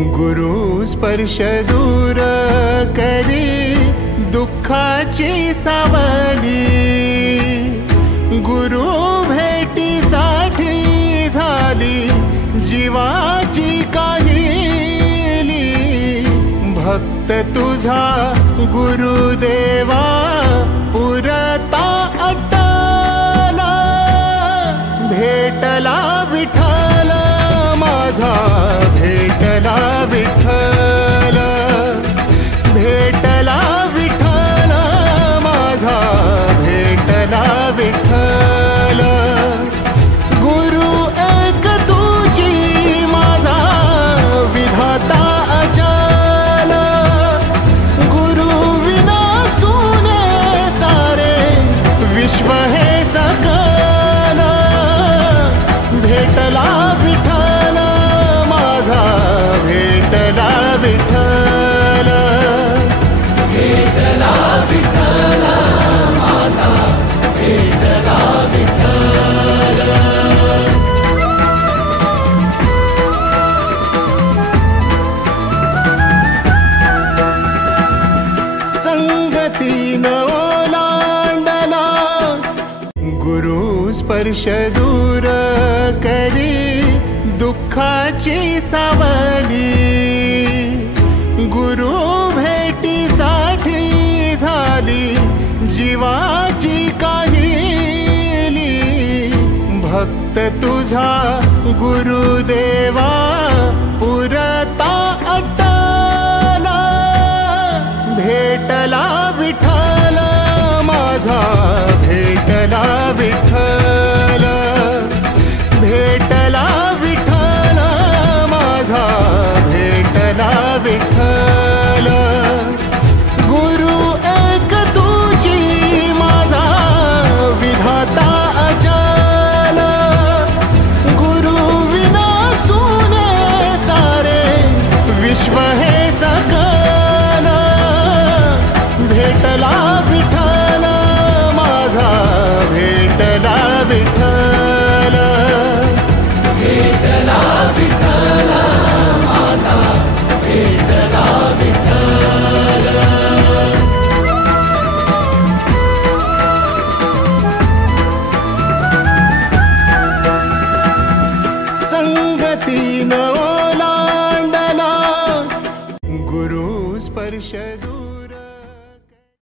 गुरु स्पर्श दूर करी दुःखाची सावली। गुरु भेटीसाठी झाली जीवाची काहिली। भक्त तुझा गुरुदेवा पुरता अटला। भेटला विठ्ठल माझा, भेटला विठ्ठल, भेटला विठ्ठल माझा, भेटला विठ्ठल। गुरु एक तुझी माझा विधाता अचल। गुरु विना सुने सारे विश्व हे सकल। भेटला विठ्ठल माझा, भेटला विठ्ठल, भेटला विठ्ठल माझा, भेटला विठ्ठल। संगतीन ओलांडला गुरु स्पर्श दूर करी दुःखाची सावली। गुरु भेटीसाठी झाली जीवाची काहिली। भक्त तुझा गुरुदेवा